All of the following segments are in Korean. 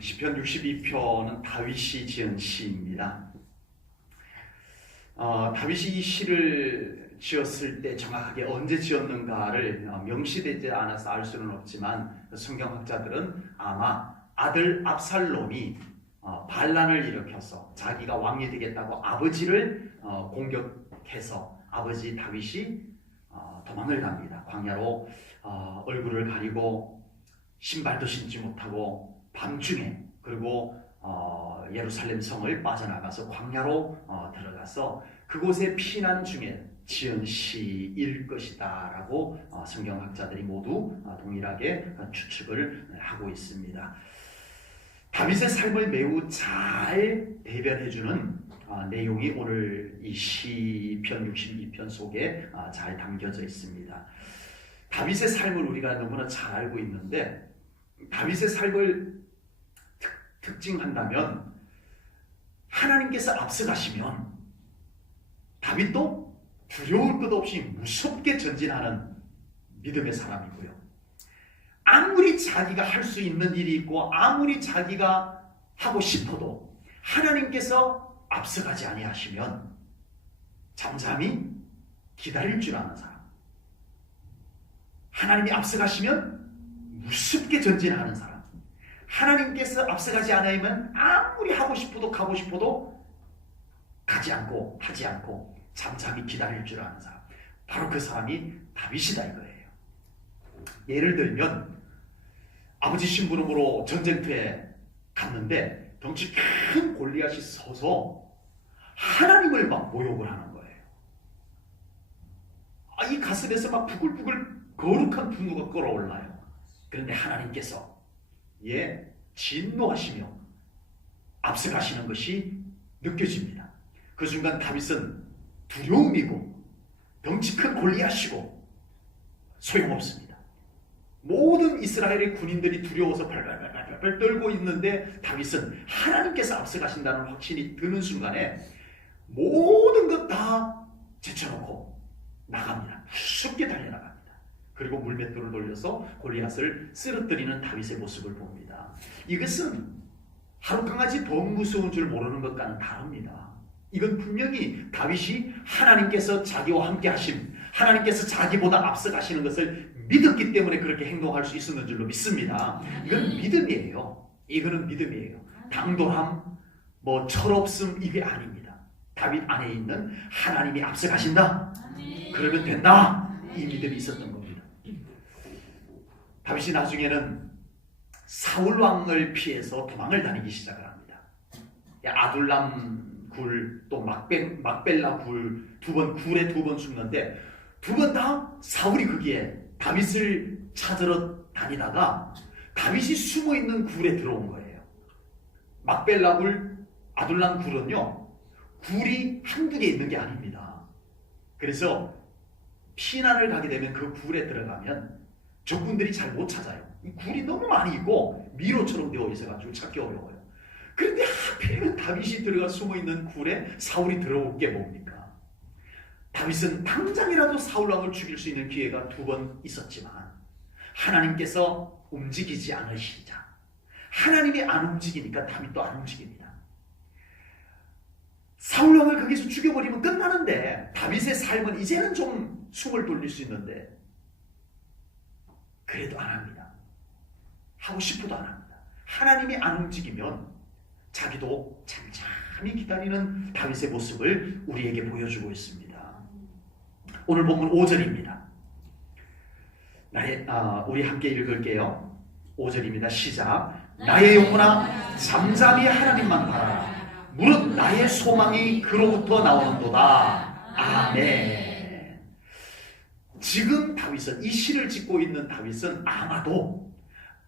시편 62편은 다윗이 지은 시입니다. 다윗이 이 시를 지었을 때 정확하게 언제 지었는가를 명시되지 않아서 알 수는 없지만 성경학자들은 아마 아들 압살롬이 반란을 일으켜서 자기가 왕이 되겠다고 아버지를 공격해서 아버지 다윗이 도망을 갑니다. 광야로 얼굴을 가리고 신발도 신지 못하고 밤중에 그리고 예루살렘 성을 빠져나가서 광야로 들어가서 그곳에 피난 중에 지은 시일 것이다 라고 성경학자들이 모두 동일하게 추측을 하고 있습니다. 다윗의 삶을 매우 잘 대변해주는 내용이 오늘 이 시편 62편 속에 잘 담겨져 있습니다. 다윗의 삶을 우리가 너무나 잘 알고 있는데 다윗의 삶을 특징한다면 하나님께서 앞서가시면 다윗도 두려울 것 없이 무섭게 전진하는 믿음의 사람이고요. 아무리 자기가 할 수 있는 일이 있고 아무리 자기가 하고 싶어도 하나님께서 앞서가지 아니하시면 잠잠히 기다릴 줄 아는 사람, 하나님이 앞서가시면 무섭게 전진하는 사람, 하나님께서 앞서가지 않으면 아무리 하고 싶어도 가고 싶어도 가지 않고 하지 않고 잠잠히 기다릴 줄 아는 사람, 바로 그 사람이 다윗이다 이거예요. 예를 들면 아버지 심부름으로 전쟁터에 갔는데 덩치 큰 골리앗이 서서 하나님을 막 모욕을 하는 거예요. 이 가슴에서 막 부글부글 거룩한 분노가 끓어올라요. 그런데 하나님께서 진노하시며 앞서가시는 것이 느껴집니다. 그 순간 다윗은 두려움이고 덩치 큰 골리앗이고 소용없습니다. 모든 이스라엘의 군인들이 두려워서 발발발발 떨고 있는데 다윗은 하나님께서 앞서가신다는 확신이 드는 순간에 모든 것 다 제쳐놓고 나갑니다. 쉽게 달려나갑니다. 그리고 물맷돌을 돌려서 골리앗을 쓰러뜨리는 다윗의 모습을 봅니다. 이것은 하루 강아지 더 무서운 줄 모르는 것과는 다릅니다. 이건 분명히 다윗이 하나님께서 자기와 함께 하심, 하나님께서 자기보다 앞서가시는 것을 믿었기 때문에 그렇게 행동할 수 있었는 줄로 믿습니다. 이건 믿음이에요. 이거는 믿음이에요. 당돌함, 철없음 이게 아닙니다. 다윗 안에 있는 하나님이 앞서가신다. 그러면 된다. 이 믿음이 있었던 겁니다. 다윗이 나중에는 사울 왕을 피해서 도망을 다니기 시작을 합니다. 아둘람 굴, 또 막벨라 굴, 굴에 두 번 죽는데 두 번 다 사울이 거기에 다윗을 찾으러 다니다가 다윗이 숨어 있는 굴에 들어온 거예요. 막벨라 굴, 아둘람 굴은요, 굴이 한두 개 있는 게 아닙니다. 그래서 피난을 가게 되면 그 굴에 들어가면 적군들이 잘 못 찾아요. 이 굴이 너무 많이 있고 미로처럼 되어 있어가지고 찾기 어려워요. 그런데 하필이면 다윗이 들어가 숨어있는 굴에 사울이 들어올 게 뭡니까? 다윗은 당장이라도 사울왕을 죽일 수 있는 기회가 두 번 있었지만 하나님께서 움직이지 않으시자 하나님이 안 움직이니까 다윗도 안 움직입니다. 사울왕을 거기서 죽여버리면 끝나는데 다윗의 삶은 이제는 좀 숨을 돌릴 수 있는데 그래도 안 합니다. 하고 싶어도 안 합니다. 하나님이 안 움직이면 자기도 잠잠히 기다리는 다윗의 모습을 우리에게 보여주고 있습니다. 오늘 본문 5절입니다. 우리 함께 읽을게요. 5절입니다. 시작. 나의 영혼아 잠잠히 하나님만 바라라. 무릇 나의 소망이 그로부터 나오는도다. 아멘. 지금 다윗은, 이 시를 짓고 있는 다윗은 아마도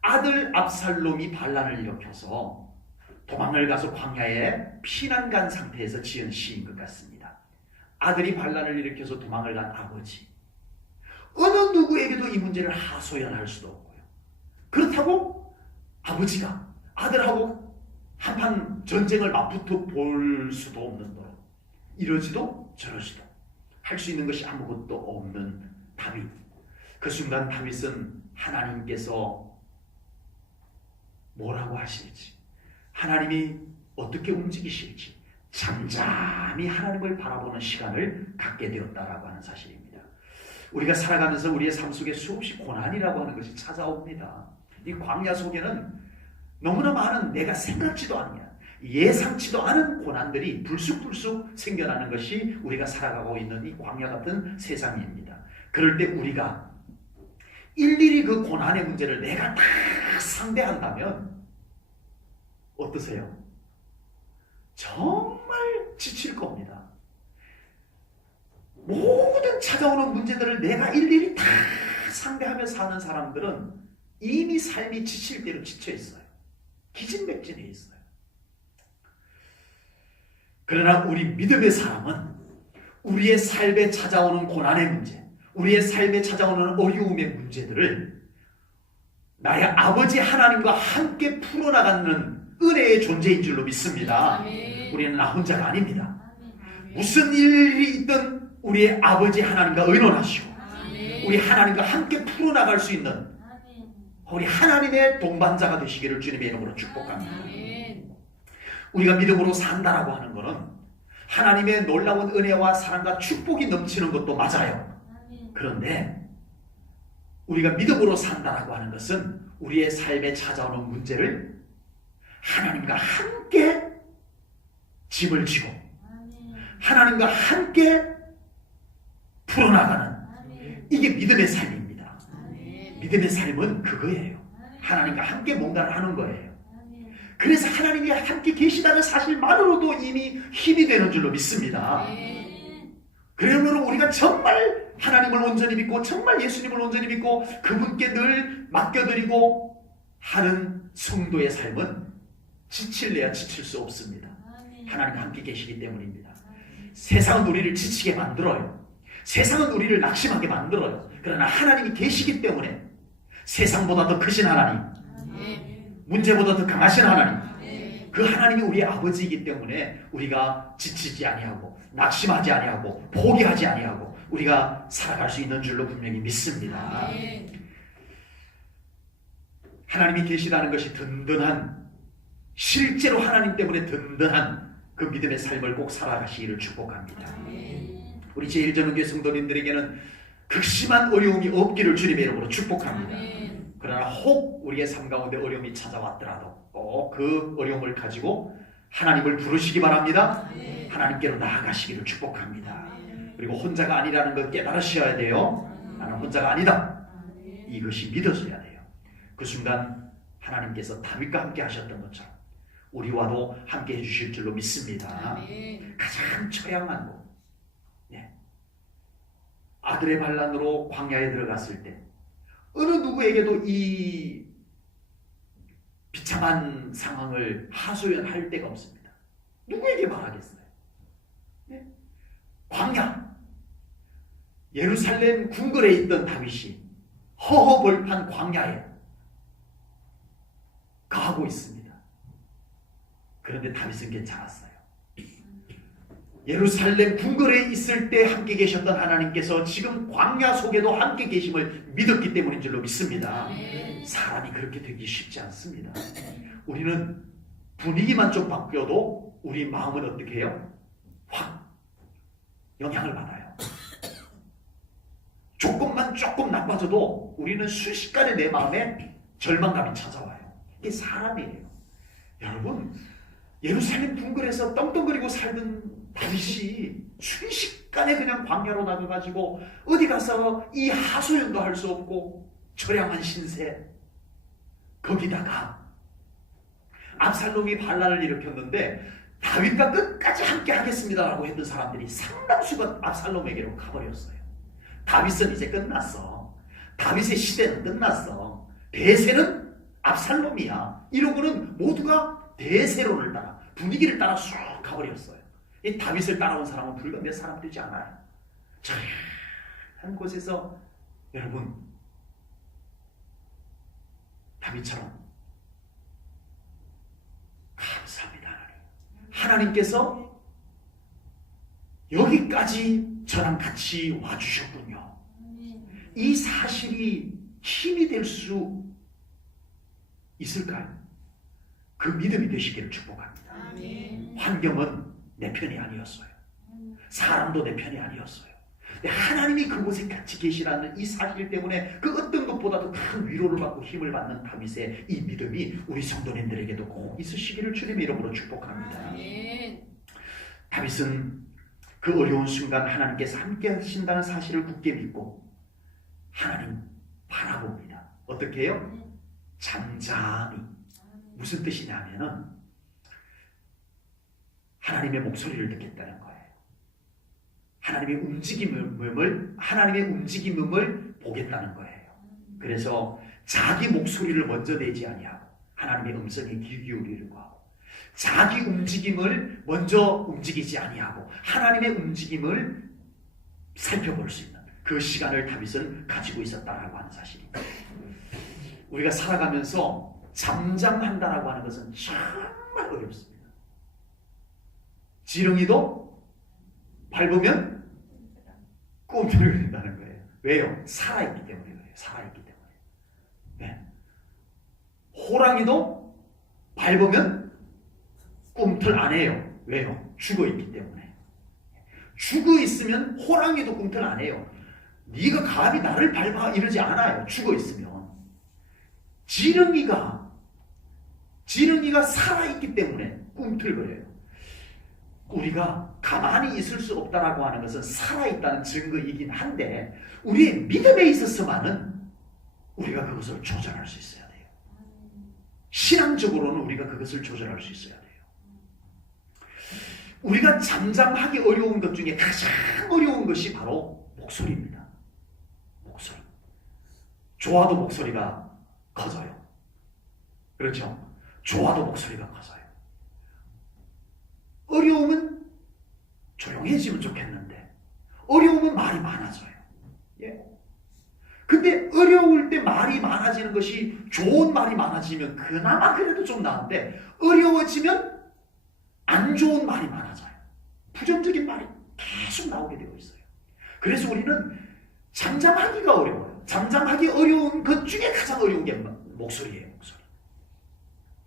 아들 압살롬이 반란을 일으켜서 도망을 가서 광야에 피난 간 상태에서 지은 시인 것 같습니다. 아들이 반란을 일으켜서 도망을 간 아버지, 어느 누구에게도 이 문제를 하소연할 수도 없고요. 그렇다고 아버지가 아들하고 한판 전쟁을 맞붙어 볼 수도 없는 도로 이러지도 저러지도 할 수 있는 것이 아무것도 없는 다윗. 그 순간 다윗은 하나님께서 뭐라고 하실지, 하나님이 어떻게 움직이실지 잠잠히 하나님을 바라보는 시간을 갖게 되었다라고 하는 사실입니다. 우리가 살아가면서 우리의 삶 속에 수없이 고난이라고 하는 것이 찾아옵니다. 이 광야 속에는 너무나 많은 내가 생각지도 않는 예상치도 않은 고난들이 불쑥불쑥 생겨나는 것이 우리가 살아가고 있는 이 광야 같은 세상입니다. 그럴 때 우리가 일일이 그 고난의 문제를 내가 다 상대한다면 어떠세요? 정말 지칠 겁니다. 모든 찾아오는 문제들을 내가 일일이 다 상대하며 사는 사람들은 이미 삶이 지칠 대로 지쳐 있어요. 기진맥진해 있어요. 그러나 우리 믿음의 사람은 우리의 삶에 찾아오는 고난의 문제, 우리의 삶에 찾아오는 어려움의 문제들을 나의 아버지 하나님과 함께 풀어나가는 은혜의 존재인 줄로 믿습니다. 우리는 나 혼자가 아닙니다. 무슨 일이 있든 우리의 아버지 하나님과 의논하시고 우리 하나님과 함께 풀어나갈 수 있는 우리 하나님의 동반자가 되시기를 주님의 이름으로 축복합니다. 우리가 믿음으로 산다라고 하는 것은 하나님의 놀라운 은혜와 사랑과 축복이 넘치는 것도 맞아요. 그런데 우리가 믿음으로 산다라고 하는 것은 우리의 삶에 찾아오는 문제를 하나님과 함께 짐을 지고 하나님과 함께 풀어나가는 이게 믿음의 삶입니다. 믿음의 삶은 그거예요. 하나님과 함께 뭔가를 하는 거예요. 그래서 하나님이 함께 계시다는 사실만으로도 이미 힘이 되는 줄로 믿습니다. 그러므로 우리가 정말 하나님을 온전히 믿고 정말 예수님을 온전히 믿고 그분께 늘 맡겨드리고 하는 성도의 삶은 지칠래야 지칠 수 없습니다. 하나님과 함께 계시기 때문입니다. 세상은 우리를 지치게 만들어요. 세상은 우리를 낙심하게 만들어요. 그러나 하나님이 계시기 때문에 세상보다 더 크신 하나님, 문제보다 더 강하신 하나님, 그 하나님이 우리의 아버지이기 때문에 우리가 지치지 아니하고 낙심하지 아니하고 포기하지 아니하고 우리가 살아갈 수 있는 줄로 분명히 믿습니다. 하나님이 계시다는 것이 든든한, 실제로 하나님 때문에 든든한 그 믿음의 삶을 꼭 살아가시기를 축복합니다. 우리 제1전원교회 성도님들에게는 극심한 어려움이 없기를 주님의 이름으로 축복합니다. 그러나 혹 우리의 삶 가운데 어려움이 찾아왔더라도 꼭 그 어려움을 가지고 하나님을 부르시기 바랍니다. 하나님께로 나아가시기를 축복합니다. 그리고 혼자가 아니라는 걸 깨달으셔야 돼요. 나는 혼자가 아니다. 이것이 믿어져야 돼요. 그 순간 하나님께서 다윗과 함께 하셨던 것처럼 우리와도 함께 해주실 줄로 믿습니다. 가장 처량한 곳, 아들의 반란으로 광야에 들어갔을 때 어느 누구에게도 이 비참한 상황을 하소연할 데가 없습니다. 누구에게 말하겠어요? 광야, 예루살렘 궁궐에 있던 다윗이 허허벌판 광야에 가고 있습니다. 그런데 다윗은 괜찮았어요. 예루살렘 궁궐에 있을 때 함께 계셨던 하나님께서 지금 광야 속에도 함께 계심을 믿었기 때문인 줄로 믿습니다. 사람이 그렇게 되기 쉽지 않습니다. 우리는 분위기만 좀 바뀌어도 우리 마음은 어떻게 해요? 확 영향을 받아요. 조금만 조금 나빠져도 우리는 순식간에 내 마음에 절망감이 찾아와요. 이게 사람이에요. 여러분, 예루살렘 궁궐에서 떵떵거리고 살던 다윗이 순식간에 그냥 광야로 나가가지고 어디 가서 이 하소연도 할 수 없고 처량한 신세, 거기다가 압살롬이 반란을 일으켰는데 다윗과 끝까지 함께 하겠습니다라고 했던 사람들이 상당수가 압살롬에게로 가버렸어요. 다윗은 이제 끝났어. 다윗의 시대는 끝났어. 대세는 압살롬이야. 이러고는 모두가 대세론을 따라 분위기를 따라 쑥 가버렸어요. 이 다윗을 따라온 사람은 불과 몇 사람 되지 않아요. 조용한 곳에서 여러분 다윗처럼 감사합니다. 하나님께서 여기까지 저랑 같이 와주셨군요. 이 사실이 힘이 될 수 있을까요? 그 믿음이 되시기를 축복합니다. 아멘. 환경은 내 편이 아니었어요. 사람도 내 편이 아니었어요. 근데 하나님이 그곳에 같이 계시라는 이 사실 때문에 그 어떤 것보다도 큰 위로를 받고 힘을 받는 다윗의 이 믿음이 우리 성도님들에게도 꼭 있으시기를 주님의 이름으로 축복합니다. 아멘. 다윗은 그 어려운 순간 하나님께서 함께 하신다는 사실을 굳게 믿고 하나님 바라봅니다. 어떻게 해요? 잠잠히. 무슨 뜻이냐면은 하나님의 목소리를 듣겠다는 거예요. 하나님의 움직임을 보겠다는 거예요. 그래서 자기 목소리를 먼저 내지 아니하고 하나님의 음성에 귀 기울이려고 하고 자기 움직임을 먼저 움직이지 아니하고 하나님의 움직임을 살펴볼 수 있는 그 시간을 다윗은 가지고 있었다라고 하는 사실입니다. 우리가 살아가면서 잠잠한다라고 하는 것은 정말 어렵습니다. 지렁이도 밟으면 꿈틀거린다는 거예요. 왜요? 살아있기 때문에 그래요. 살아있기 때문에. 네. 호랑이도 밟으면 꿈틀 안 해요. 왜요? 죽어있기 때문에. 죽어있으면 호랑이도 꿈틀 안 해요. 네가 감히 나를 밟아 이러지 않아요. 죽어있으면. 지렁이가 살아있기 때문에 꿈틀거려요. 우리가 가만히 있을 수 없다라고 하는 것은 살아있다는 증거이긴 한데 우리의 믿음에 있어서만은 우리가 그것을 조절할 수 있어야 돼요. 신앙적으로는 우리가 그것을 조절할 수 있어야 돼요. 우리가 잠잠하기 어려운 것 중에 가장 어려운 것이 바로 목소리입니다. 목소리. 좋아도 목소리가 커져요. 그렇죠? 좋아도 목소리가 커져요. 어려움은 조용해지면 좋겠는데 어려움은 말이 많아져요. 예. 근데 어려울 때 말이 많아지는 것이 좋은 말이 많아지면 그나마 그래도 좀 나은데 어려워지면 안 좋은 말이 많아져요. 부정적인 말이 계속 나오게 되어 있어요. 그래서 우리는 잠잠하기가 어려워요. 잠잠하기 어려운 것 중에 가장 어려운 게 목소리예요. 목소리.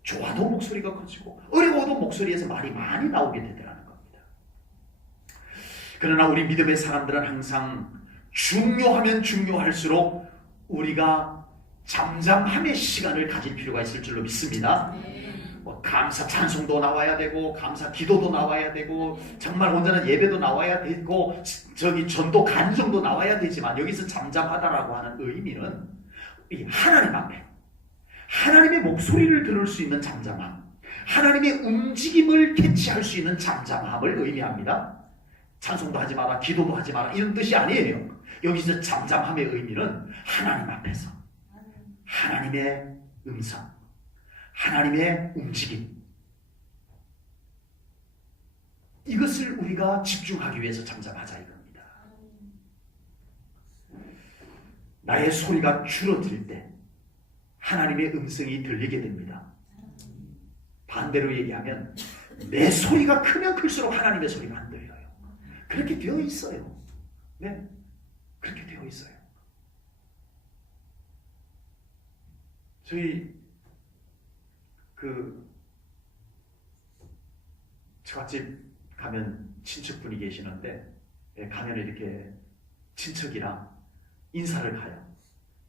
좋아도 목소리가 커지고 어려워도 목소리에서 말이 많이 나오게 되더라는 겁니다. 그러나 우리 믿음의 사람들은 항상 중요하면 중요할수록 우리가 잠잠함의 시간을 가질 필요가 있을 줄로 믿습니다. 감사 찬송도 나와야 되고 감사 기도도 나와야 되고 정말 온전한 예배도 나와야 되고 전도 간정도 나와야 되지만 여기서 잠잠하다라고 하는 의미는 이 하나님 앞에 하나님의 목소리를 들을 수 있는 잠잠함, 하나님의 움직임을 캐치할 수 있는 잠잠함을 의미합니다. 찬송도 하지 마라, 기도도 하지 마라 이런 뜻이 아니에요. 여기서 잠잠함의 의미는 하나님 앞에서 하나님의 음성, 하나님의 움직임, 이것을 우리가 집중하기 위해서 잠잠하자 이겁니다. 나의 소리가 줄어들 때 하나님의 음성이 들리게 됩니다. 반대로 얘기하면 내 소리가 크면 클수록 하나님의 소리가 안 들려요. 그렇게 되어 있어요. 네, 그렇게 되어 있어요. 저희 처갓집 가면 친척분이 계시는데 가면 이렇게 친척이랑 인사를 가요.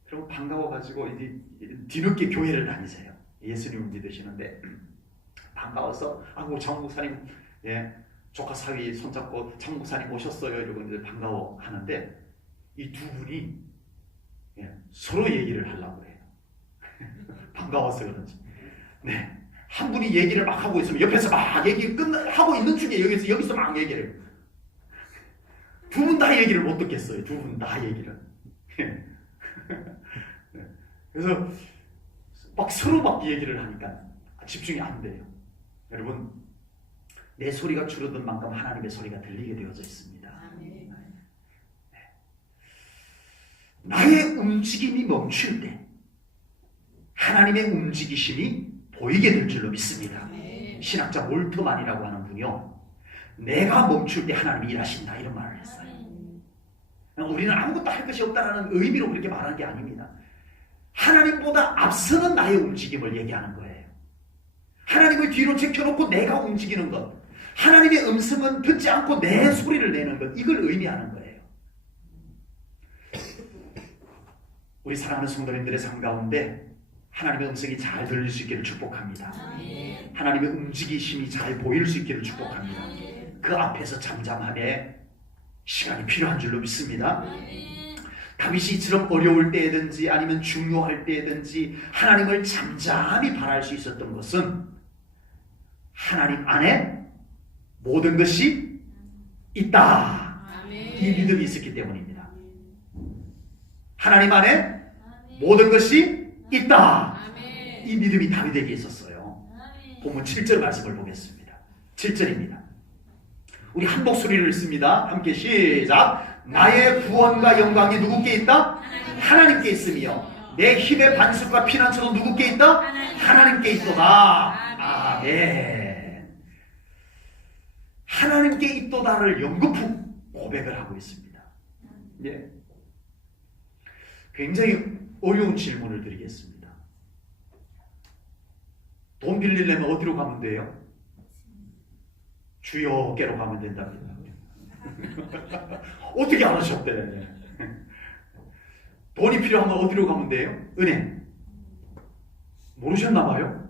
그럼 반가워가지고 이제 뒤늦게 교회를 다니세요. 예수님을 믿으시는데 반가워서 우리 장 목사님 조카 사위 손잡고 장 목사님 오셨어요 이러고 이제 반가워하는데 이 두 분이 서로 얘기를 하려고 해요. 반가워서 그런지. 네. 한 분이 얘기를 막 하고 있으면 옆에서 막 얘기 하고 있는 중에 여기서 막 얘기를. 두 분 다 얘기를 못 듣겠어요. 두 분 다 얘기를. 그래서 막 서로 막 얘기를 하니까 집중이 안 돼요. 여러분, 내 소리가 줄어든 만큼 하나님의 소리가 들리게 되어져 있습니다. 네. 나의 움직임이 멈출 때 하나님의 움직이심이 보이게 될 줄로 믿습니다. 신학자 몰트만이라고 하는 분이요, 내가 멈출 때 하나님이 일하신다 이런 말을 했어요. 우리는 아무것도 할 것이 없다라는 의미로 그렇게 말하는 게 아닙니다. 하나님보다 앞서는 나의 움직임을 얘기하는 거예요. 하나님을 뒤로 제껴놓고 내가 움직이는 것, 하나님의 음성은 듣지 않고 내 소리를 내는 것, 이걸 의미하는 거예요. 우리 사랑하는 성도님들의 삶 가운데 하나님의 음성이 잘 들릴 수 있기를 축복합니다. 하나님의 움직이심이 잘 보일 수 있기를 축복합니다. 그 앞에서 잠잠함에 시간이 필요한 줄로 믿습니다. 다윗이 이처럼 어려울 때든지 아니면 중요할 때든지 하나님을 잠잠히 바랄 수 있었던 것은 하나님 안에 모든 것이 있다. 이 믿음이 있었기 때문입니다. 하나님 안에 모든 것이 있다. 이 믿음이 다윗에게 있었어요. 본문 7절 말씀을 보겠습니다. 7절입니다. 우리 한 목소리를 씁니다. 함께 시작. 나의 구원과 영광이 누구께 있다? 하나님께 있으며 내 힘의 반석과 피난처도 누구께 있다? 하나님께 있도다. 아멘. 하나님께 있도다를 연거푸 고백을 하고 있습니다. 예. 굉장히 어려운 질문을 드리겠습니다. 돈 빌리려면 어디로 가면 돼요? 주여께로 가면 된답니다. 어떻게 알으셨대? 돈이 필요하면 어디로 가면 돼요? 은행. 모르셨나봐요?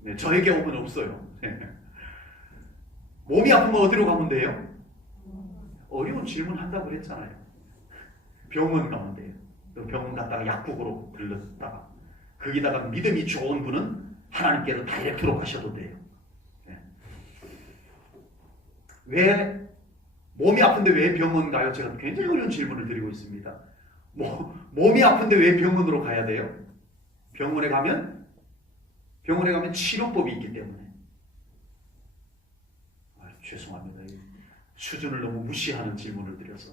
네, 저에게 오면 없어요. 몸이 아프면 어디로 가면 돼요? 어려운 질문 한다고 그랬잖아요. 병원 가면 돼요. 병원 갔다가 약국으로 들렀다가 거기다가 믿음이 좋은 분은 하나님께로 다이렉트로 가셔도 돼요. 네. 왜 몸이 아픈데 왜 병원 가요? 제가 굉장히 어려운 질문을 드리고 있습니다. 몸이 아픈데 왜 병원으로 가야 돼요? 병원에 가면 치료법이 있기 때문에. 죄송합니다. 수준을 너무 무시하는 질문을 드려서.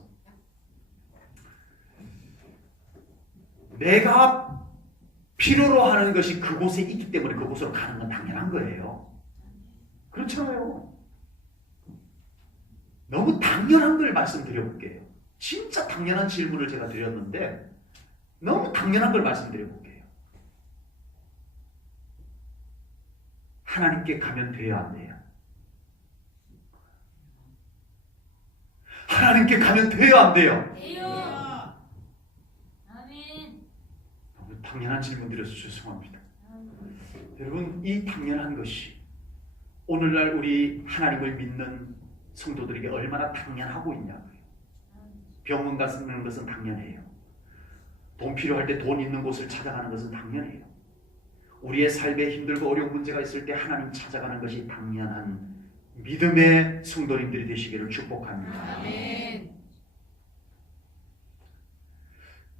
내가 필요로 하는 것이 그곳에 있기 때문에 그곳으로 가는 건 당연한 거예요. 그렇잖아요. 너무 당연한 걸 말씀드려볼게요. 진짜 당연한 질문을 제가 드렸는데 너무 당연한 걸 말씀드려볼게요. 하나님께 가면 돼야 안 돼요? 하나님께 가면 돼요 안 돼요? 돼요. 아멘. 너무 당연한 질문 드려서 죄송합니다. 여러분, 이 당연한 것이 오늘날 우리 하나님을 믿는 성도들에게 얼마나 당연하고 있냐고요. 병원 가는 것은 당연해요. 돈 필요할 때 돈 있는 곳을 찾아가는 것은 당연해요. 우리의 삶에 힘들고 어려운 문제가 있을 때 하나님 찾아가는 것이 당연한 믿음의 성도님들이 되시기를 축복합니다. 아멘.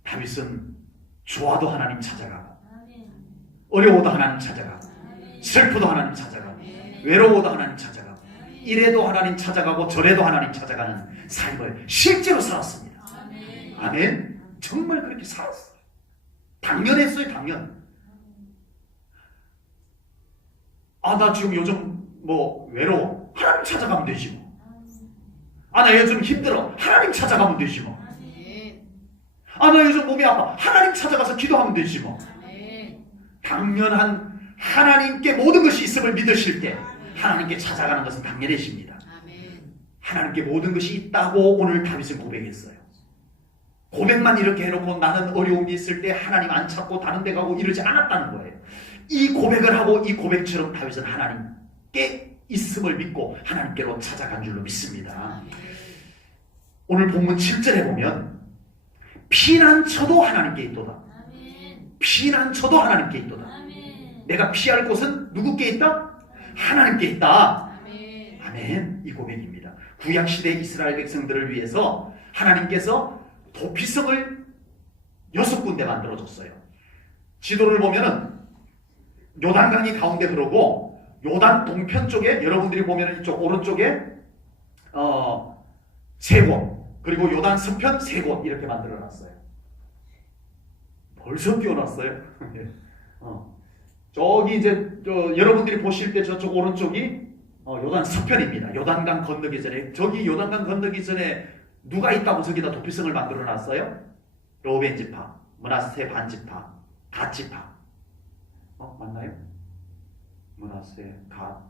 다윗은 좋아도 하나님 찾아가고 아멘. 어려워도 하나님 찾아가고 아멘. 슬프도 하나님 찾아가고 아멘. 외로워도 하나님 찾아가고 아멘. 이래도 하나님 찾아가고 저래도 하나님 찾아가는 삶을 실제로 살았습니다. 아멘. 아멘. 정말 그렇게 살았어요. 당연했어요. 당연. 나 지금 요즘 외로워. 하나님 찾아가면 되지 뭐. 나 요즘 힘들어. 하나님 찾아가면 되지 뭐. 나 요즘 몸이 아파. 하나님 찾아가서 기도하면 되지 뭐. 당연한 하나님께 모든 것이 있음을 믿으실 때 하나님께 찾아가는 것은 당연해집니다. 하나님께 모든 것이 있다고 오늘 다윗은 고백했어요. 고백만 이렇게 해놓고 나는 어려움이 있을 때 하나님 안 찾고 다른 데 가고 이러지 않았다는 거예요. 이 고백을 하고 이 고백처럼 다윗은 하나님께 있음을 믿고 하나님께로 찾아간 줄로 믿습니다. 오늘 본문 7절에 보면 피난처도 하나님께 있도다. 피난처도 하나님께 있도다. 내가 피할 곳은 누구께 있다? 하나님께 있다. 아멘. 이 고백입니다. 구약시대 이스라엘 백성들을 위해서 하나님께서 도피성을 6군데 만들어줬어요. 지도를 보면은 요단강이 가운데 흐르고 요단 동편 쪽에 여러분들이 보면은 이쪽 오른쪽에 3곳 그리고 요단 서편 3곳 이렇게 만들어놨어요. 벌써 띄워놨어요. 저기 이제 여러분들이 보실 때 저쪽 오른쪽이 요단 서편입니다. 요단강 건너기 전에 저기 요단강 건너기 전에 누가 있다고 저기다 도피성을 만들어놨어요? 로벤 지파, 므낫세 반 지파, 갓 지파. 맞나요? 므낫세, 갓,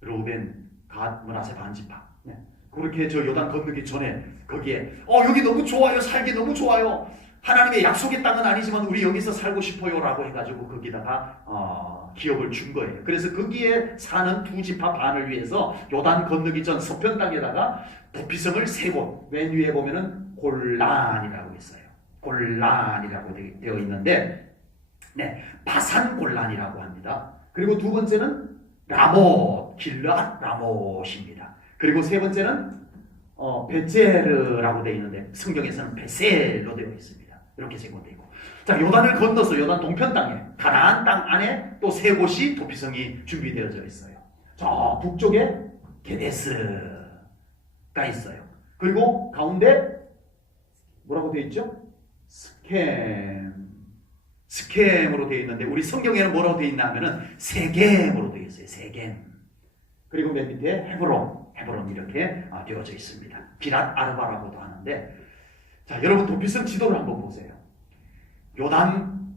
르우벤, 갓, 므낫세 반지파. 네. 그렇게 저 요단 건너기 전에 거기에 여기 너무 좋아요, 살기 너무 좋아요, 하나님의 약속의 땅은 아니지만 우리 여기서 살고 싶어요라고 해가지고 거기다가 기업을 준 거예요. 그래서 거기에 사는 두 지파 반을 위해서 요단 건너기 전 서편 땅에다가 도피성을 세 곳, 맨 위에 보면은 골란이라고 있어요. 골란이라고 되어 있는데, 네, 바산 골란이라고 합니다. 그리고 두 번째는 라못, 길르앗 라못입니다. 그리고 세 번째는 베제르라고 되어 있는데 성경에서는 베셀로 되어 있습니다. 이렇게 제공되어 있고, 자, 요단을 건너서 요단 동편 땅에 가나안 땅 안에 또 세 곳이 도피성이 준비되어져 있어요. 저 북쪽에 게데스가 있어요. 그리고 가운데 뭐라고 되어 있죠? 스켐으로 되어 있는데 우리 성경에는 뭐라고 되어 있나 하면은 세겜으로 되어 있어요. 세겜. 그리고 맨 밑에 헤브론 이렇게 되어져 있습니다. 기랏 아르바라고도 하는데, 자, 여러분 도피성 지도를 한번 보세요. 요단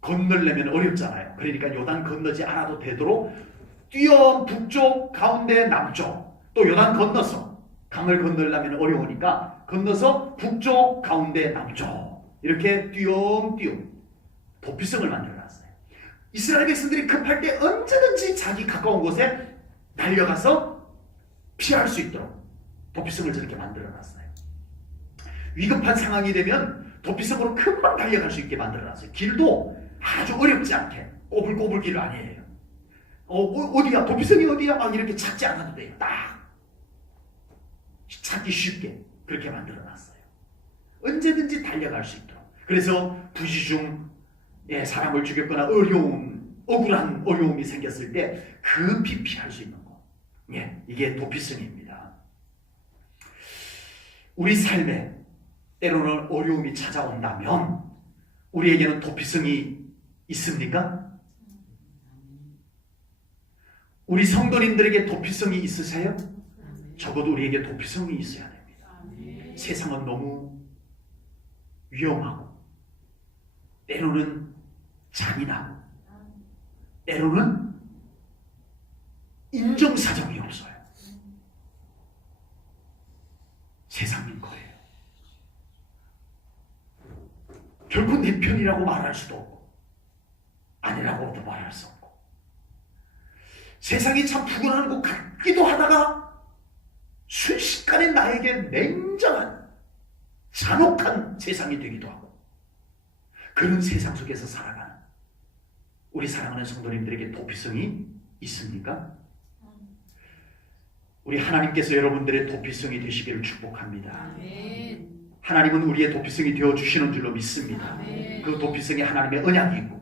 건너려면 어렵잖아요. 그러니까 요단 건너지 않아도 되도록 뛰어 북쪽, 가운데, 남쪽, 또 요단 건너서 강을 건너려면 어려우니까 건너서 북쪽, 가운데, 남쪽 이렇게 띄엄띄엄 도피성을 만들어놨어요. 이스라엘 백성들이 급할 때 언제든지 자기 가까운 곳에 달려가서 피할 수 있도록 도피성을 저렇게 만들어놨어요. 위급한 상황이 되면 도피성으로 금방 달려갈 수 있게 만들어놨어요. 길도 아주 어렵지 않게 꼬불꼬불 길을 아니에요. 어디야? 도피성이 어디야? 막 이렇게 찾지 않아도 돼요. 딱 찾기 쉽게 그렇게 만들어놨어요. 언제든지 달려갈 수 있도록. 그래서 부시 중 사람을 죽였거나 억울한 어려움이 생겼을 때 급히 피할 수 있는 것. 이게 도피성입니다. 우리 삶에 때로는 어려움이 찾아온다면 우리에게는 도피성이 있습니까? 우리 성도님들에게 도피성이 있으세요? 적어도 우리에게 도피성이 있어야 됩니다. 세상은 너무 위험하고 때로는 잔인하고 때로는 인정사정이 없어요. 세상인 거예요. 결코 내 편이라고 말할 수도 없고 아니라고도 말할 수 없고, 세상이 참 푸근한 것 같기도 하다가 순식간에 나에게 냉정한 잔혹한 세상이 되기도 하고, 그런 세상 속에서 살아가는 우리 사랑하는 성도님들에게 도피성이 있습니까? 우리 하나님께서 여러분들의 도피성이 되시기를 축복합니다. 하나님은 우리의 도피성이 되어주시는 줄로 믿습니다. 그 도피성에 하나님의 언약이 있고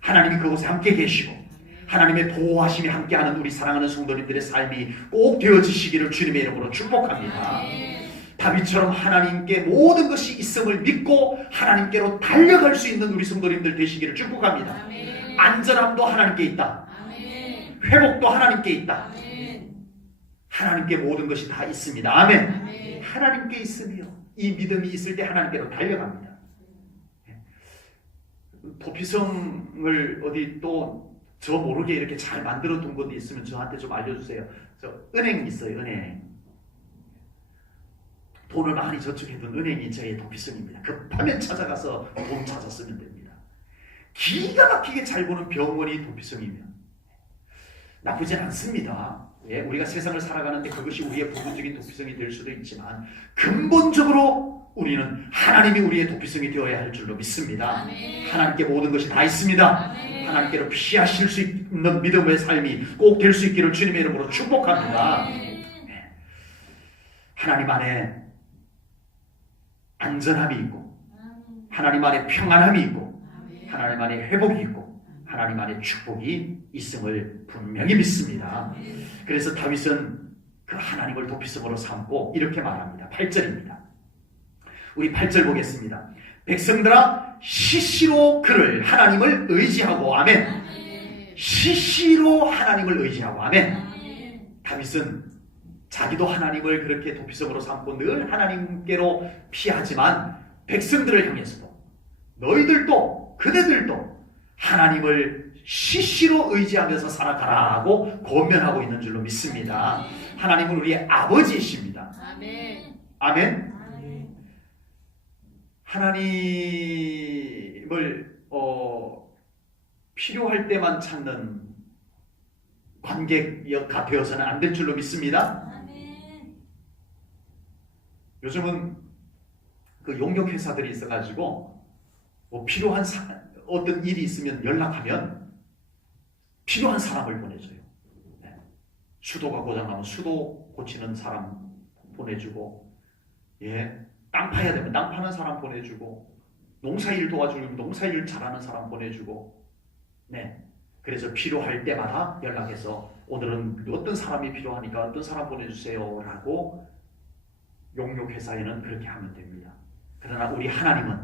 하나님이 그곳에 함께 계시고 하나님의 보호하심이 함께하는 우리 사랑하는 성도님들의 삶이 꼭 되어지시기를 주님의 이름으로 축복합니다. 다윗처럼 하나님께 모든 것이 있음을 믿고 하나님께로 달려갈 수 있는 우리 성도님들 되시기를 축복합니다. 안전함도 하나님께 있다. 회복도 하나님께 있다. 하나님께 모든 것이 다 있습니다. 아멘. 하나님께 있으며 이 믿음이 있을 때 하나님께로 달려갑니다. 도피성을 어디 또 저 모르게 이렇게 잘 만들어 둔 것도 있으면 저한테 좀 알려주세요. 저 은행 있어요. 은행. 돈을 많이 저축해둔 은행이 저의 도피성입니다. 급하면 찾아가서 돈 찾아 쓰면 됩니다. 기가 막히게 잘 보는 병원이 도피성이면 나쁘진 않습니다. 우리가 세상을 살아가는데 그것이 우리의 부분적인 도피성이 될 수도 있지만 근본적으로 우리는 하나님이 우리의 도피성이 되어야 할 줄로 믿습니다. 하나님께 모든 것이 다 있습니다. 하나님께로 피하실 수 있는 믿음의 삶이 꼭 될 수 있기를 주님의 이름으로 축복합니다. 하나님 안에 안전함이 있고 하나님 안에 평안함이 있고 하나님 안에 회복이 있고 하나님 안에 축복이 있음을 분명히 믿습니다. 그래서 다윗은 그 하나님을 도피성으로 삼고 이렇게 말합니다. 8절입니다. 우리 8절 보겠습니다. 백성들아 시시로 그를 하나님을 의지하고 아멘. 시시로 하나님을 의지하고 아멘. 다윗은 자기도 하나님을 그렇게 도피성으로 삼고 늘 하나님께로 피하지만 백성들을 향해서도 너희들도 그대들도 하나님을 시시로 의지하면서 살아가라고 권면하고 있는 줄로 믿습니다. 하나님은 우리의 아버지이십니다. 아멘. 아멘. 하나님을 필요할 때만 찾는 관계가 되어서는 안 될 줄로 믿습니다. 요즘은 그 용역 회사들이 있어가지고 뭐 필요한 어떤 일이 있으면 연락하면 필요한 사람을 보내줘요. 네. 수도가 고장나면 수도 고치는 사람 보내주고, 땅 파야 되면 땅 파는 사람 보내주고, 농사일 도와주면 농사일 잘하는 사람 보내주고, 그래서 필요할 때마다 연락해서 오늘은 어떤 사람이 필요하니까 어떤 사람 보내주세요 라고 용역회사에는 그렇게 하면 됩니다. 그러나 우리 하나님은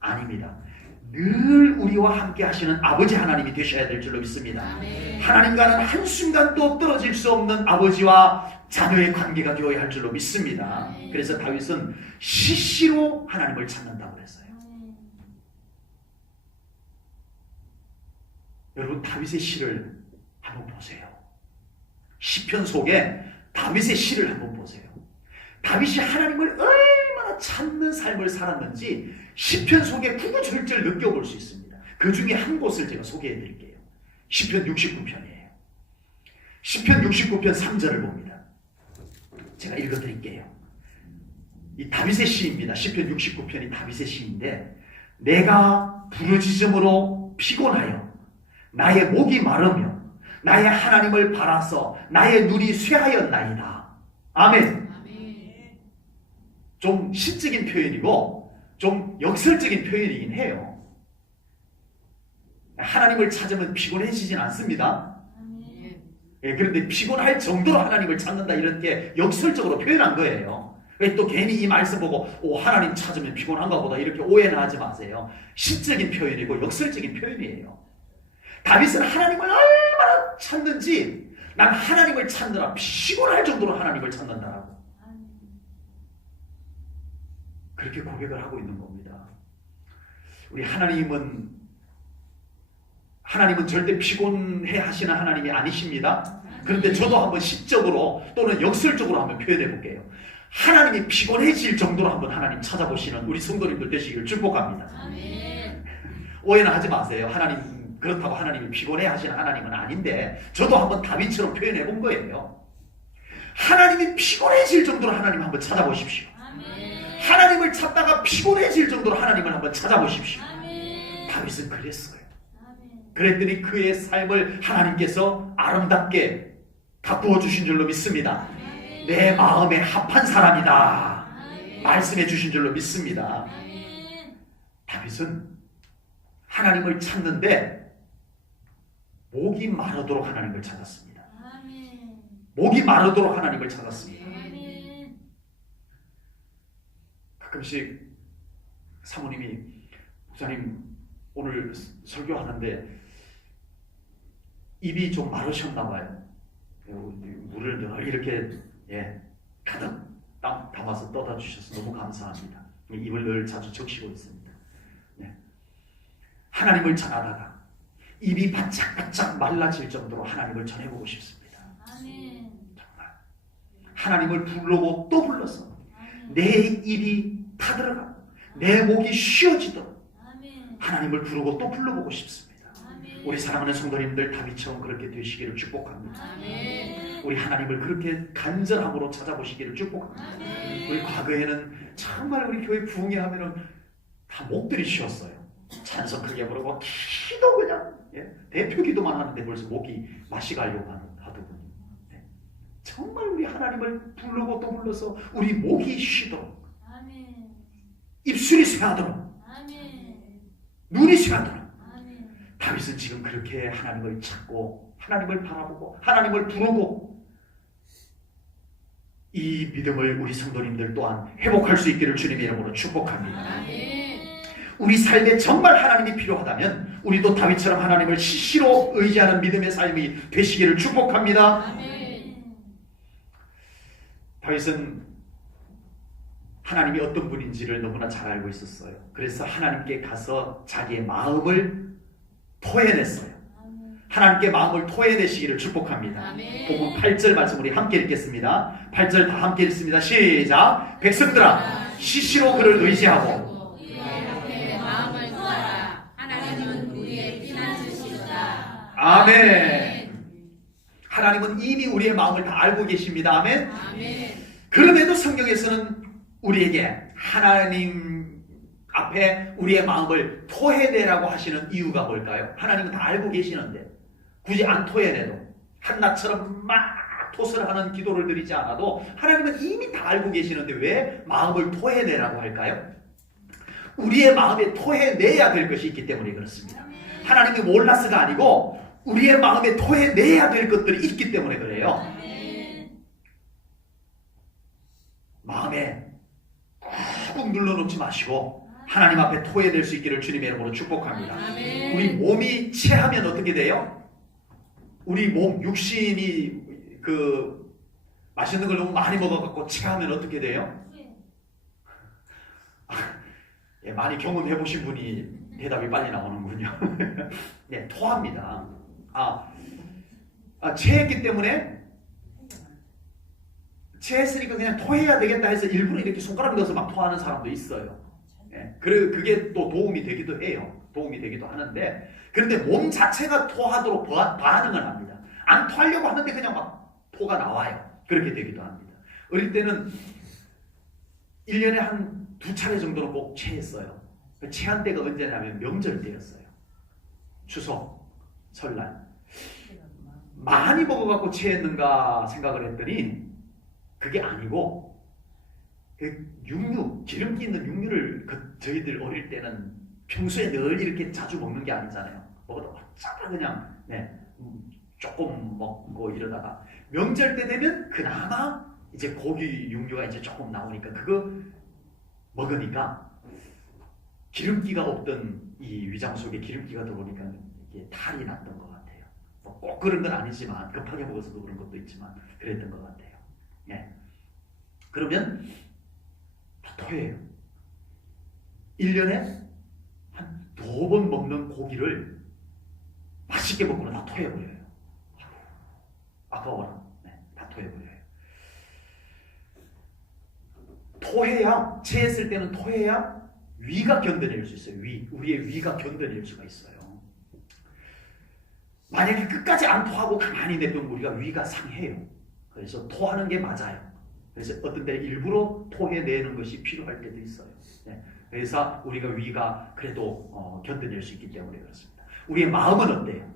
아닙니다. 늘 우리와 함께 하시는 아버지 하나님이 되셔야 될 줄로 믿습니다. 하나님과는 한순간도 떨어질 수 없는 아버지와 자녀의 관계가 되어야 할 줄로 믿습니다. 그래서 다윗은 시시로 하나님을 찾는다고 그랬어요. 여러분, 다윗의 시를 한번 보세요. 시편 속에 다윗의 시를 한번 보세요. 다윗이 하나님을 얼마나 찾는 삶을 살았는지 시편 속에 구구절절 느껴볼 수 있습니다. 그 중에 한 곳을 제가 소개해 드릴게요. 시편 69편이에요. 시편 69편 3절을 봅니다. 제가 읽어 드릴게요. 이 다윗의 시입니다. 시편 69편이 다윗의 시인데, 내가 부르짖음으로 피곤하여 나의 목이 마르며 나의 하나님을 바라서 나의 눈이 쇠하였나이다. 아멘. 좀 시적인 표현이고 좀 역설적인 표현이긴 해요. 하나님을 찾으면 피곤해지진 않습니다. 그런데 피곤할 정도로 하나님을 찾는다, 이렇게 역설적으로 표현한 거예요. 또 괜히 이 말씀 보고 하나님 찾으면 피곤한가 보다 이렇게 오해는 하지 마세요. 시적인 표현이고 역설적인 표현이에요. 다윗은 하나님을 얼마나 찾는지, 난 하나님을 찾느라 피곤할 정도로 하나님을 찾는다라고 그렇게 고백을 하고 있는 겁니다. 우리 하나님은 절대 피곤해 하시는 하나님이 아니십니다. 그런데 저도 한번 시적으로 또는 역설적으로 한번 표현해 볼게요. 하나님이 피곤해질 정도로 한번 하나님 찾아보시는 우리 성도님들 되시기를 축복합니다. 오해는 하지 마세요. 그렇다고 하나님이 피곤해 하시는 하나님은 아닌데, 저도 한번 다윗처럼 표현해 본 거예요. 하나님이 피곤해질 정도로 하나님 한번 찾아보십시오. 하나님을 찾다가 피곤해질 정도로 하나님을 한번 찾아보십시오. 다윗은 그랬어요. 그랬더니 그의 삶을 하나님께서 아름답게 가꾸어 주신 줄로 믿습니다. 내 마음에 합한 사람이다 말씀해 주신 줄로 믿습니다. 다윗은 하나님을 찾는데 목이 마르도록 하나님을 찾았습니다. 목이 마르도록 하나님을 찾았습니다. 가끔씩 사모님이, 목사님 오늘 설교하는데 입이 좀 마르셨나 봐요. 물을 늘 이렇게 가득 담아서 떠다 주셔서 너무 감사합니다. 입을 늘 자주 적시고 있습니다. 하나님을 전하다가 입이 바짝바짝 말라질 정도로 하나님을 전해보고 싶습니다. 정말 하나님을 부르고 또 불러서 내 입이 타들어가고 내 목이 쉬어지도록 하나님을 부르고 또 불러보고 싶습니다. 우리 사랑하는 성도님들 다윗처럼 그렇게 되시기를 축복합니다. 우리 하나님을 그렇게 간절함으로 찾아보시기를 축복합니다. 우리 과거에는 정말 우리 교회 부흥회 하면은 다 목들이 쉬었어요. 찬송 크게 부르고 기도 그냥 대표 기도만 하는데 벌써 목이 마시 가려고 하더군요. 정말 우리 하나님을 부르고 또 불러서 우리 목이 쉬도록, 입술이 쇠하도록, 눈이 쇠하도록. 다윗은 지금 그렇게 하나님을 찾고 하나님을 바라보고 하나님을 부르고, 이 믿음을 우리 성도님들 또한 회복할 수 있기를 주님의 이름으로 축복합니다. 우리 삶에 정말 하나님이 필요하다면 우리도 다윗처럼 하나님을 시시로 의지하는 믿음의 삶이 되시기를 축복합니다. 다윗은 하나님이 어떤 분인지를 너무나 잘 알고 있었어요. 그래서 하나님께 가서 자기의 마음을 토해냈어요. 하나님께 마음을 토해내시기를 축복합니다. 본문 8절 말씀 우리 함께 읽겠습니다. 8절 다 함께 읽습니다. 시작. 백성들아 시시로 그를 의지하고 그의 마음을 토하라. 하나님은 우리의 피난처시로다. 아멘. 하나님은 이미 우리의 마음을 다 알고 계십니다. 아멘. 아멘. 그럼에도 성경에서는 우리에게 하나님 앞에 우리의 마음을 토해내라고 하시는 이유가 뭘까요? 하나님은 다 알고 계시는데 굳이 안 토해내도 한나처럼 막 토설하는 기도를 드리지 않아도 하나님은 이미 다 알고 계시는데 왜 마음을 토해내라고 할까요? 우리의 마음에 토해내야 될 것이 있기 때문에 그렇습니다. 하나님이 몰라서가 아니고 우리의 마음에 토해내야 될 것들이 있기 때문에 그래요. 마음에 꾹 눌러놓지 마시고 하나님 앞에 토해낼 수 있기를 주님의 이름으로 축복합니다. 아멘. 우리 몸이 체하면 어떻게 돼요? 우리 몸 육신이 그 맛있는 걸 너무 많이 먹어갖고 체하면 어떻게 돼요? 예, 많이 경험해 보신 분이 대답이 빨리 나오는군요. 네, 토합니다. 체했기 때문에 체했으니까 그냥 토해야 되겠다 해서 일부러 이렇게 손가락 넣어서 막 토하는 사람도 있어요. 예, 그게 또 도움이 되기도 해요. 도움이 되기도 하는데, 그런데 몸 자체가 토하도록 반응을 합니다. 안 토하려고 하는데 그냥 막 토가 나와요. 그렇게 되기도 합니다. 어릴 때는 1년에 한 2차례 정도는 꼭 체했어요. 체한 때가 언제냐면 명절 때였어요. 추석, 설날. 많이 먹어갖고 체했는가 생각을 했더니 그게 아니고 그 육류, 기름기 있는 육류를 저희들 어릴 때는 평소에 늘 이렇게 자주 먹는 게 아니잖아요. 먹어도 어쩌다 그냥 조금 먹고 이러다가 명절 때 되면 그나마 이제 고기 육류가 이제 조금 나오니까 그거 먹으니까 기름기가 없던 이 위장 속에 기름기가 들어오니까 이게 탈이 났던 것 같아요. 꼭 그런 건 아니지만 급하게 먹어서도 그런 것도 있지만 그랬던 것 같아요. 예. 그러면 다 토해요. 1년에 한 2번 먹는 고기를 맛있게 먹고는 다 토해버려요. 아까워라. 네, 다 토해버려요. 토해야, 체했을 때는 토해야 위가 견뎌낼 수 있어요. 우리의 위가 견뎌낼 수가 있어요. 만약에 끝까지 안 토하고 가만히 내두면 우리가 위가 상해요. 그래서 토하는 게 맞아요. 그래서 어떤 때 일부러 토해내는 것이 필요할 때도 있어요. 네. 그래서 우리가 위가 그래도 견뎌낼 수 있기 때문에 그렇습니다. 우리의 마음은 어때요?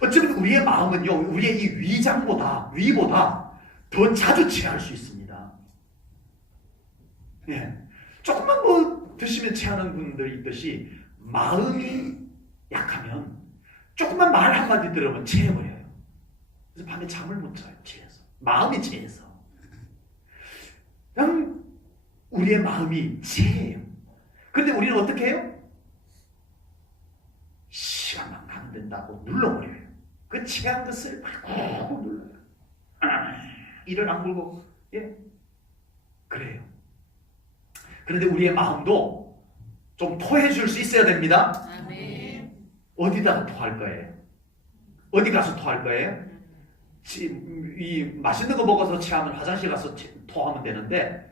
어쩌면 우리의 마음은요, 우리의 이 위보다 더 자주 체할 수 있습니다. 네. 조금만 뭐 드시면 체하는 분들이 있듯이 마음이 약하면 조금만 말 한마디 들으면 체해버려요. 그래서 밤에 잠을 못 자요. 체해서. 마음이 체해서. 그냥 우리의 마음이 체해요. 그런데 우리는 어떻게 해요? 시간만 가면 된다고 눌러버려요. 그 체한 것을 막 눌러요. 이를 악물고, 예? 그래요. 그런데 우리의 마음도 좀 토해줄 수 있어야 됩니다. 아멘. 어디다가 토할 거예요? 어디 가서 토할 거예요? 이 맛있는 거 먹어서 체하면 화장실 가서 토하면 되는데,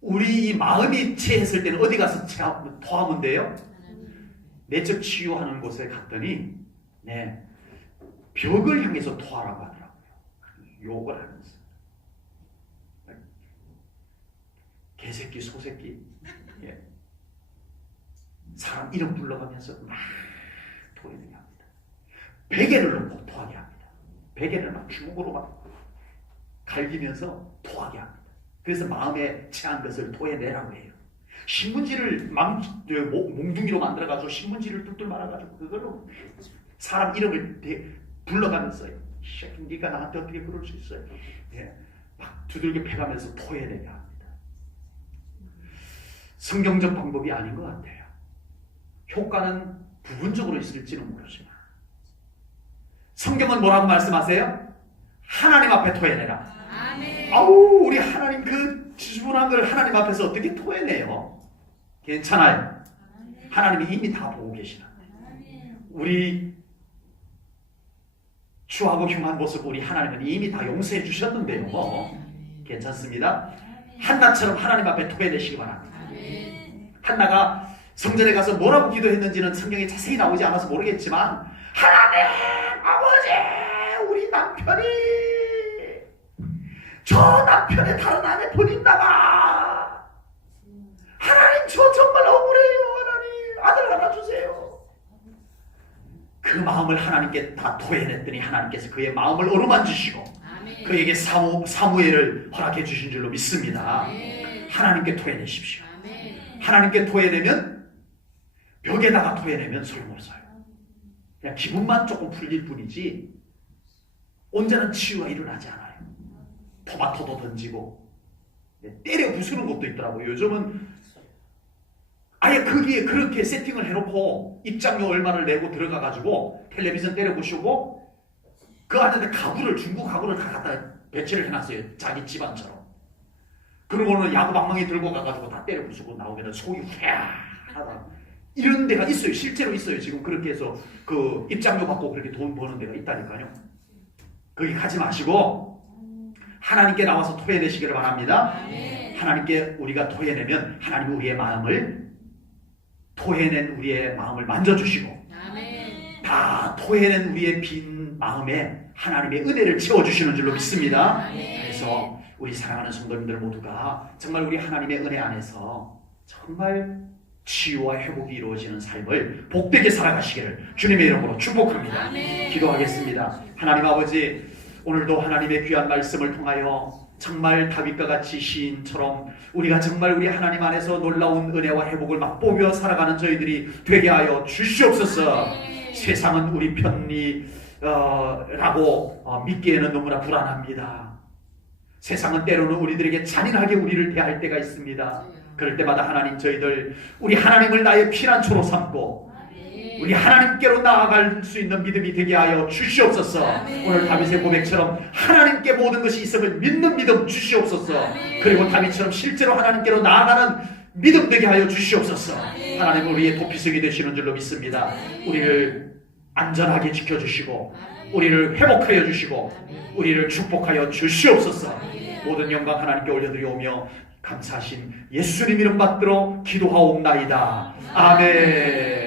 우리 이 마음이 체했을 때는 어디 가서 토하면 돼요? 내적 치유하는 곳에 갔더니 네, 벽을 향해서 토하라고 하더라고요. 욕을 하면서 개새끼 소새끼, 예. 사람 이름 불러가면서 막 토해내게 합니다. 베개를 놓고 토하게 합니다. 베개를 막 주먹으로 막 갈기면서 토하게 합니다. 그래서 마음에 체한 것을 토해내라고 해요. 신문지를 몽둥이로 만들어가지고 신문지를 뚝뚝 말아가지고 그걸로 사람 이름을 불러가면서 네가 나한테 어떻게 그럴 수 있어요? 예, 막 두들겨 패가면서 토해내게 합니다. 성경적 방법이 아닌 것 같아요. 효과는 부분적으로 있을지는 모르지만 성경은 뭐라고 말씀하세요? 하나님 앞에 토해내라. 아멘. 아우, 우리 하나님 그 지저분한 걸 하나님 앞에서 어떻게 토해내요? 괜찮아요. 하나님이 이미 다 보고 계시나. 우리 추하고 흉한 모습 우리 하나님은 이미 다 용서해 주셨는데요. 괜찮습니다. 한나처럼 하나님 앞에 토해내시기 바랍니다. 한나가 성전에 가서 뭐라고 기도했는지는 성경에 자세히 나오지 않아서 모르겠지만, 하나님 아버지, 우리 남편이 저 남편의 다른 아내 버린다가 하나님 저 정말 억울해요. 하나님 아들 하나 주세요. 그 마음을 하나님께 다 토해냈더니 하나님께서 그의 마음을 어루만지시고 그에게 사무엘을 허락해 주신 줄로 믿습니다. 하나님께 토해내십시오. 하나님께 토해내면, 벽에다가 토해내면 소용없어요. 그냥 기분만 조금 풀릴 뿐이지 온전한 치유가 일어나지 않아요. 토마토도 던지고 때려 부수는 것도 있더라고요. 요즘은 아예 거기에 그렇게 세팅을 해놓고 입장료 얼마를 내고 들어가가지고 텔레비전 때려 부수고 그 안에 중국 가구를 다 갖다 배치를 해놨어요. 자기 집안처럼. 그러고는 야구방망이 들고 가가지고 다 때려 부수고 나오면 속이 후회하다. 이런 데가 있어요. 실제로 있어요. 지금 그렇게 해서 그 입장료 받고 그렇게 돈 버는 데가 있다니까요. 거기 가지 마시고 하나님께 나와서 토해내시기를 바랍니다. 하나님께 우리가 토해내면 하나님이 우리의 마음을, 토해낸 우리의 마음을 만져주시고 다 토해낸 우리의 빈 마음에 하나님의 은혜를 채워주시는 줄로 믿습니다. 그래서 우리 사랑하는 성도님들 모두가 정말 우리 하나님의 은혜 안에서 정말 치유와 회복이 이루어지는 삶을 복되게 살아가시기를 주님의 이름으로 축복합니다. 기도하겠습니다. 하나님 아버지, 오늘도 하나님의 귀한 말씀을 통하여 정말 다윗과 같이 시인처럼 우리가 정말 우리 하나님 안에서 놀라운 은혜와 회복을 맛보며 살아가는 저희들이 되게 하여 주시옵소서. 세상은 우리 편리라고 믿기에는 너무나 불안합니다. 세상은 때로는 우리들에게 잔인하게 우리를 대할 때가 있습니다. 그럴 때마다 하나님, 저희들 우리 하나님을 나의 피난처로 삼고 우리 하나님께로 나아갈 수 있는 믿음이 되게 하여 주시옵소서. 오늘 다윗의 고백처럼 하나님께 모든 것이 있음을 믿는 믿음 주시옵소서. 그리고 다윗처럼 실제로 하나님께로 나아가는 믿음 되게 하여 주시옵소서. 하나님은 우리의 도피성이 되시는 줄로 믿습니다. 우리를 안전하게 지켜주시고 우리를 회복하여 주시고 우리를 축복하여 주시옵소서. 모든 영광 하나님께 올려드리오며 감사하신 예수님 이름 받들어 기도하옵나이다. 아멘.